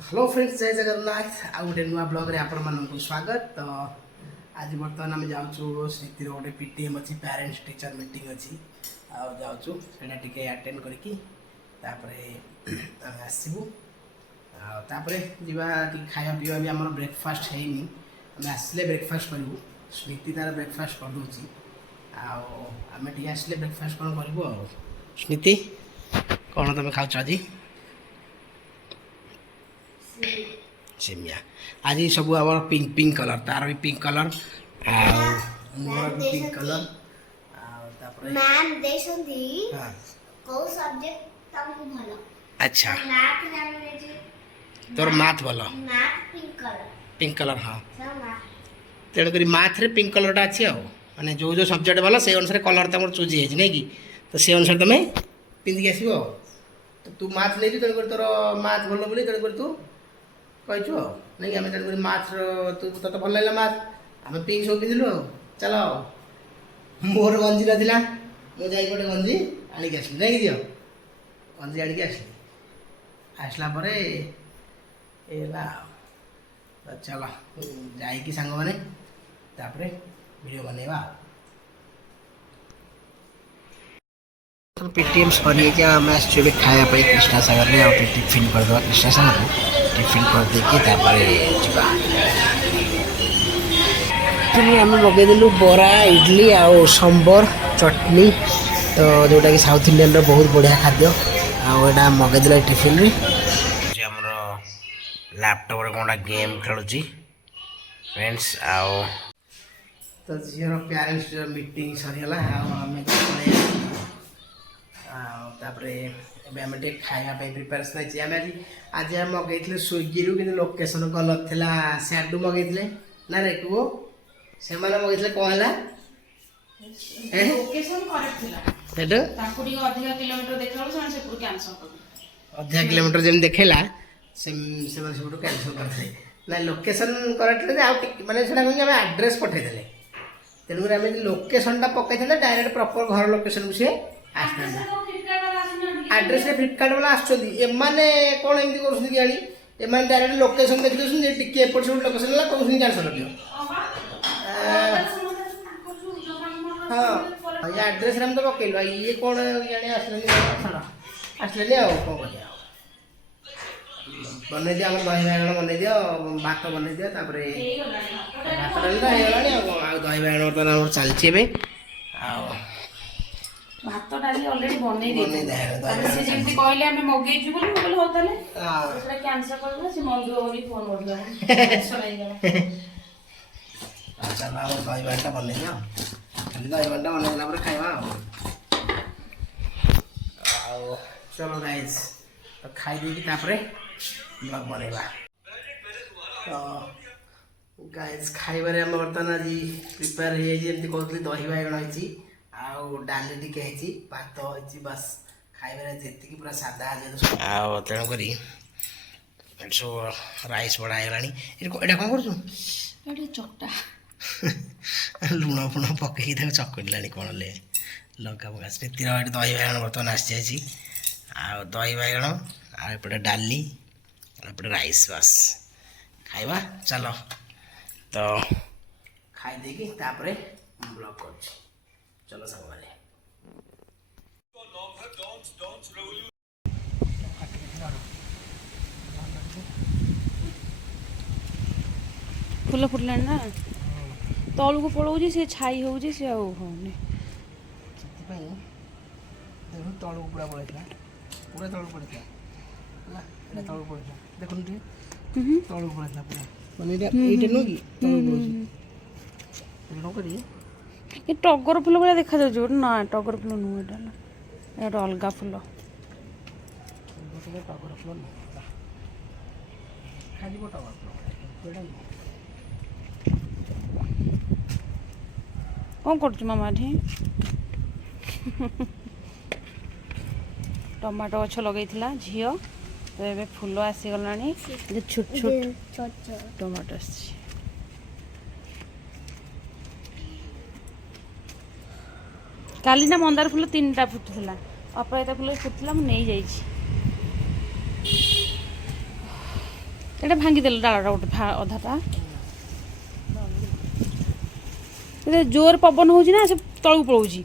Hello friends जय जगन्नाथ आ गोटे नुआ ब्लॉग रे आपण मानक स्वागत। तो आज बर्तमान आम जाऊँ स्थिति गोटे पीटीएम अच्छी पेरेंट्स टीचर मीटिंग अच्छी आउँ सेटा टिके अटेंड करके आसबू जावा खाया पीवा भी आम ब्रेकफास्ट है आम आसले ब्रेकफास्ट करूँ। स्मृति तार ब्रेकफास्ट कर दूची आम टे आसले ब्रेकफास्ट कौन करूँ। स्मृति कौन तुम खाऊ आज? सेमिया आज सब आम पिंक पिंक कलर तार भी पिंक कलर मोर भी पिंक कलर मैम देशंती को सब्जेक्ट तमको भलो। अच्छा मैथ जाने जे तोर मैथ भलो पिंक कलर हाँ तेणुक मैथ रे पिंक कलर अच्छी माने जो जो सब्जेक्ट भल से अनुसार कलर तुम चूज है नहीं कि तो से अनुसार तुम पिंधिक आसो। तो तू मैथ नहीं तेणुक तोर मैथ भल बोली तेणुक तू कहीचु नहीं आम तेणुक मैथ तू तो भल लगे मैथ आम पिंक सब पिंधलु चल मोर गंजी ना मुझे गोटे गंजी आणिक आसली नहीं दियो गंजी आणिक आसली आसला तो चल जाइकी सांग मैंने वीडियो बनवा। पेटीएम सरी आम आसुँ खायापी कृष्णा सागर में टिफिन करदे कृष्णा सागर टिफिन कर देकी आम मगेदेलु बरा इडली आउ सांबर चटनी तो जोटा कि साउथ इंडियन रो बहुत बढ़िया खाद्य आटा मगेदेल टिफिन रे लैपटॉप रे कोनटा गेम खेलुची फ्रेंड्स आओ तो झीर पेरेंट्स मीटिंग सरीगला आम आम खाया प्रिपेरेसन आम आज आम मगेले स्विगी रु कि लोकेशन गलत थी सियाडू मगेले ना रे कु से मगेले कौन है अधिका किलोमीटर जमी देखला से कैनसल करते ना लोकेशन करेक्ट माने आम एड्रेस पठेदेले तेणुक आम लोकेशन पकई डायरेक्ट प्रॉपर घर लोकेशन को सी आसता एड्रेस फ्लिपकार्ट वाला आसने कौन एमती कर डायरेक्ट लोकेशन देखी दे टिके एपट सब लोकेशन है कौन कैनसल कर हाँ एड्रेस तो पकड़ ये कौन जाने आसले आसले कौन कर बनई दियो दही बाइगण बनई दियो भात बनई दियो भात डाली तो होगा दही बाइगण बर्तमान चलती भात डाली ऑलरेडी बनै दे से जेमती कहले हमें मगेजु बोली बोल हो ताले सेटा कैंसिल कर दे से मंदो बोली फोन कर दे सुनाई गला अच्छा ना दही बाइगण बनै दियो खाली दही बाइगण बनै देला पर खाइबा चलो गाइस तो खाई देकी तापरे ब्लॉग बनैबा। तो गाइस खाइबारे हम बर्तमान आज प्रिपेयर हे जेमती कहतली दही बाइगण होइची आउ डाली टिके होइची भात होइची बस खाइबारे जेतिकी पूरा सादा आ तेणु करी सब राइस बड़ा होगलानी एटा कौन कर चकटा लुण फुण पकई चकड़िलानी कौन ले लंका फंका स्मृतिर दही बाइगण बर्तमान आसी आ दही बाइगण आपटे डाली एपटे राइस बस खाइबा चलो तो खाई देकी तापरे ब्लॉग कर चलो सब वाले फुल फुटला ना तलू को पड़ो से छाई हो से होने देखो तलू पूरा पड़ता पूरा तलू पड़ता तलू पड़ता देखो तलू पड़ता पूरा माने नो कि तलू पड़ता ये टगर फुल भाई देखा जाऊँ ना टगर फुल नुह एटा अलग फुल टगर फुल खाली टगर फुल कौन कर मामा ठी टमाटो गछ लगे झी तो ये फुल आसीगला छोट छोट टमाटो आसी काली ना मंदार फुल 3टा फुटुला अपराजिता फुल फुटला मुझे नहीं जाइए ଏଇଟା ଭାଙ୍ଗିଦେଲ ଡାଳଟା ଗୋଟେ ଅଧାଟା। ଜୋର ପବନ ହେଉଛି ନା ସେ ତଳକୁ ପଳଉଛି।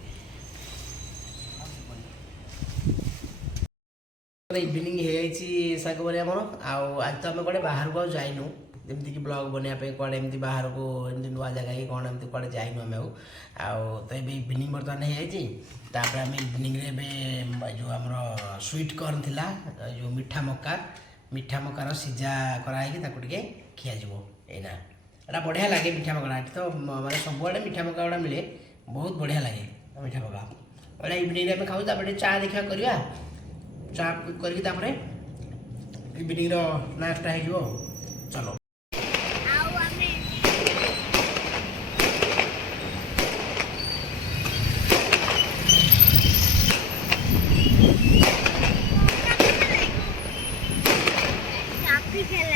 ଇଭିନିଂ ହେଇଯାଇଛି ଶାଗ ବନେଇବା ଆମର। ଆଉ ଆଜି ତ ଆମେ କୁଆଡ଼େ ବାହାରକୁ ଆଉ ଯାଇନୁ, ଯେମିତିକି ବ୍ଲଗ୍ ବନେଇବା ପାଇଁ କୁଆଡ଼େ ଏମିତି ବାହାରକୁ ଏମିତି ନୂଆ ଜାଗା କି କ'ଣ ଏମିତି କୁଆଡ଼େ ଯାଇନୁ ଆମେ ଆଉ ତ ଏବେ ଇଭିନିଂ ବର୍ତ୍ତମାନ ହେଇଯାଇଛି। ତାପରେ ଆମେ ଇଭିନିଂରେ ଏବେ ଯେଉଁ ଆମର ସୁଇଟ୍ କର୍ନ ଥିଲା, ଯେଉଁ ମିଠା ମକାର ସିଝା କରାହେଇକି ତାକୁ ଟିକେ ଖିଆଯିବ ଏଇନା। ଏଇଟା ବଢ଼ିଆ ଲାଗେ ମିଠା ମକା। ଏଠି ତ ମାନେ ସବୁଆଡ଼େ ମିଠା ମକା ଗୁଡ଼ା ମିଳେ, ବହୁତ ବଢ଼ିଆ ଲାଗେ ମିଠା ମକା। ଏଇଟା ଇଭିନିଂରେ ଆମେ ଖାଉ। ତାପରେ ଟିକେ ଚା ଦେଖିବା କରିବା, ଚା କରିକି ତାପରେ ଇଭିନିଂର ସ୍ନାକ୍ସଟା ହେଇଯିବ ଆଉ। ଚାଲ ଆଉ ଆମେ ଚାପି ଖେଳେ